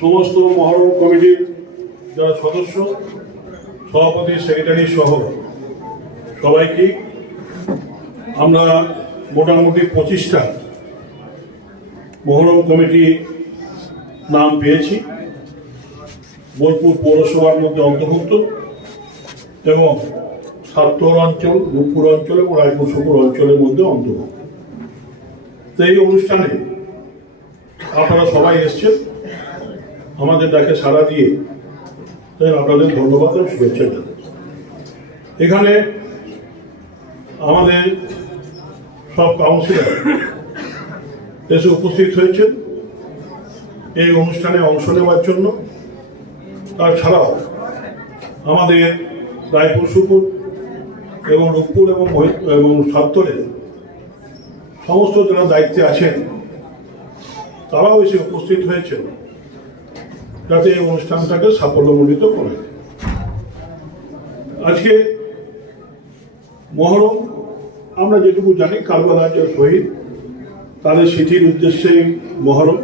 সমস্ত মহরম কমিটির যারা সদস্য, সভাপতি, সেক্রেটারি সহ সবাইকে আমরা মোটামুটি 25টা মহরম কমিটি নাম পেয়েছি। বোলপুর পৌরসভার মধ্যে অন্তর্ভুক্ত এবং সাতর অঞ্চল, রূপপুর অঞ্চল এবং রায়পুর অঞ্চলের মধ্যে অন্তর্ভুক্ত। তো এই অনুষ্ঠানে আপনারা সবাই এসছেন, আমাদের ডাকে সাড়া দিয়ে, তাই আপনাদের ধন্যবাদ এবং শুভেচ্ছা জানাই। এখানে আমাদের সব কাউন্সিলর এসে উপস্থিত হয়েছেন এই অনুষ্ঠানে অংশ নেওয়ার জন্য। তাছাড়াও আমাদের রায়পুর সুপুর এবং রূপপুর এবং সাত্তরের সমস্ত যারা দায়িত্বে আছেন তারাও এসে উপস্থিত হয়েছেন যাতে এই অনুষ্ঠানটাকে সাফল্যমণ্ডিত করে। আজকে মহরম আমরা যেটুকু জানি, কারবালার যে শহীদ তাদের স্মৃতির উদ্দেশ্যে মহরম।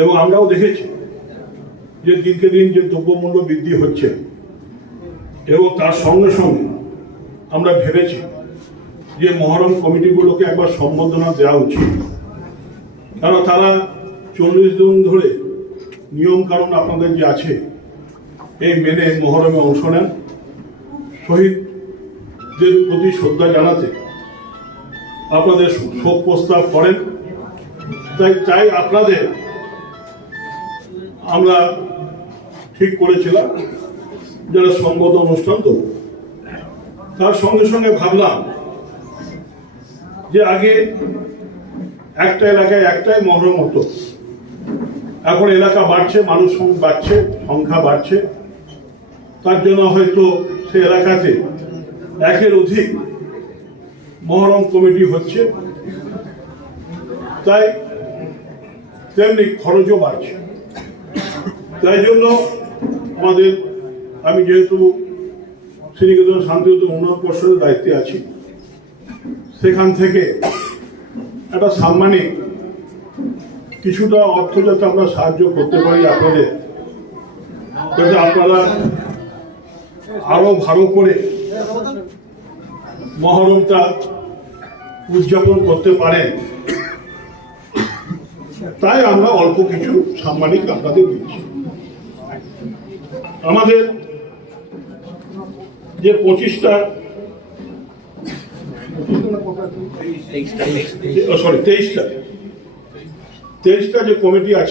এবং আমরাও দেখেছি যে দিনকে দিন যে দ্রব্যমূল্য বৃদ্ধি হচ্ছে এবং তার সঙ্গে সঙ্গে আমরা ভেবেছি যে মহরম কমিটিগুলোকে একবার সম্বর্ধনা দেওয়া উচিত, কারণ তারা 40 দিন ধরে নিয়ম কারণ আপনাদের যে আছে এই মেনে মহরমে অংশ নেন, শহীদদের প্রতি শ্রদ্ধা জানাতে আপনাদের শোক প্রস্তাব করেন। তাই আপনাদের আমরা ঠিক করেছিলাম যারা সংবাদ অনুষ্ঠান দেব। তার সঙ্গে সঙ্গে ভাবলাম যে আগে একটা এলাকায় একটাই মহরম হতো, এখন এলাকা বাড়ছে, মানুষ বাড়ছে, সংখ্যা বাড়ছে, তার জন্য হয়তো সে এলাকাতে একের অধিক মহরম কমিটি হচ্ছে, তাই তেমনি খরচও বাড়ছে। তাই জন্য আমি যেহেতু শ্রীনিকেতন শান্তিনিকেতন উন্নয়ন পর্ষদের দায়িত্বে আছি, সেখান থেকে একটা সাম্মানিক কিছুটা অর্থ যাতে আমরা সাহায্য করতে পারি আপনাদের, যাতে আপনারা আরো ভালো করে মহরমটা উদযাপন করতে পারেন, তাই আমরা অল্প কিছু সাম্মানিক আপনাদের দিচ্ছি। আমাদের যে 23টা যে কমিটি আছে